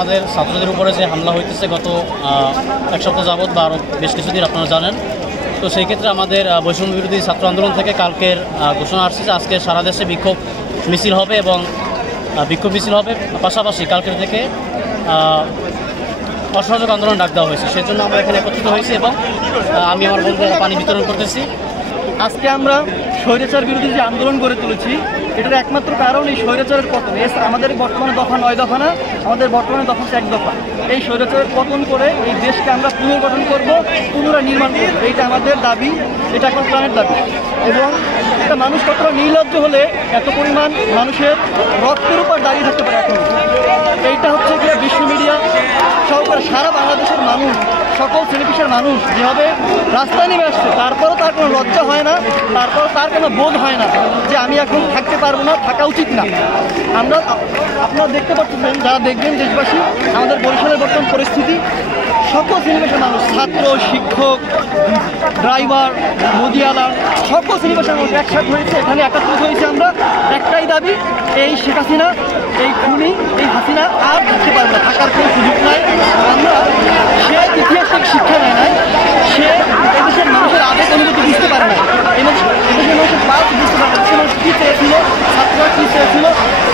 আমাদের ছাত্রদের উপরে যে হামলা হইতেছে গত এক সপ্তাহ যাবৎ বা আরও বেশ কিছুদিন আপনারা জানেন। তো সেই ক্ষেত্রে আমাদের বৈষম্য বিরোধী ছাত্র আন্দোলন থেকে কালকের ঘোষণা আসছে যে আজকে সারা দেশে বিক্ষোভ মিছিল হবে এবং বিক্ষোভ মিছিল হবে, পাশাপাশি কালকের থেকে অসহযোগ আন্দোলন ডাক দেওয়া হয়েছে। সেই জন্য আমরা এখানে একত্রিত হয়েছি এবং আমি আমার বন্ধুদের পানি বিতরণ করতেছি। আজকে আমরা স্বৈরাচার বিরোধী যে আন্দোলন গড়ে তুলেছি, এটার একমাত্র কারণ এই স্বৈরাচারের পতন। আমাদের বর্তমানে দফা 9 দফা না, আমাদের বর্তমানে দফা 1 দফা। এই স্বৈরাচারের পতন করে এই দেশকে আমরা পুনর্গঠন করব, পুনরায় নির্মাণ করব, এইটা আমাদের দাবি, এটা এখন প্রাণের দাবি। এবং একটা মানুষ কতটা নির্লজ্জ হলে এত পরিমাণ মানুষের রক্তের উপর দাঁড়িয়ে থাকতে পারে এখন, এইটা হচ্ছে কি বিশ্ব মিডিয়া সহকারে সারা বাংলাদেশের মানুষ, সকল শ্রেণীপেশার মানুষ যেভাবে রাস্তায় নেমে আসছে, তারপরও তার কোনো লজ্জা হয় না, তারপরও তার কোনো বোধ হয় না যে আমি এখন থাকতে পারবো না, থাকা উচিত না। আপনারা দেখতে পাচ্ছেন, যারা দেখবেন দেশবাসী, আমাদের বরিশালের বর্তমান পরিস্থিতি, সকল শ্রেণীপেশার মানুষ, ছাত্র, শিক্ষক, ড্রাইভার, মুদিয়ালা, সকল শ্রেণীপেশার মানুষ একসাথে হয়েছে, এখানে একত্রিত হয়েছে। আমরা একটাই দাবি, এই শেখ হাসিনা, এই খুনি, এই হাসিনা আর থাকতে পারবে না, থাকার কোনো সুযোগ নাই। আমরা সে ইতিহাস থেকে শিক্ষা নেয় নাই, সে এদেশের মানুষের আবেগ অনুভূতি বুঝতে পারে না, এদেশের মানুষের বাস বুঝতে পারে না, দেশের মানুষ কী চেয়েছিল, ছাত্ররা কী চেয়েছিল।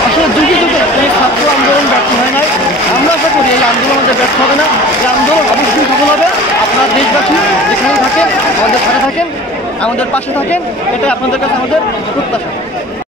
আসলে যুগে যুগে এই ছাত্র আন্দোলন ব্যর্থ হয় নাই। আমরা আশা করি এই আন্দোলন আমাদের ব্যর্থ হবে না, এই আন্দোলন অবশ্যই সফল হবে। আপনারা দেশবাসী যেখানে থাকেন আমাদের সাথে থাকেন, আমাদের পাশে থাকেন, এটাই আপনাদের কাছে আমাদের প্রত্যাশা।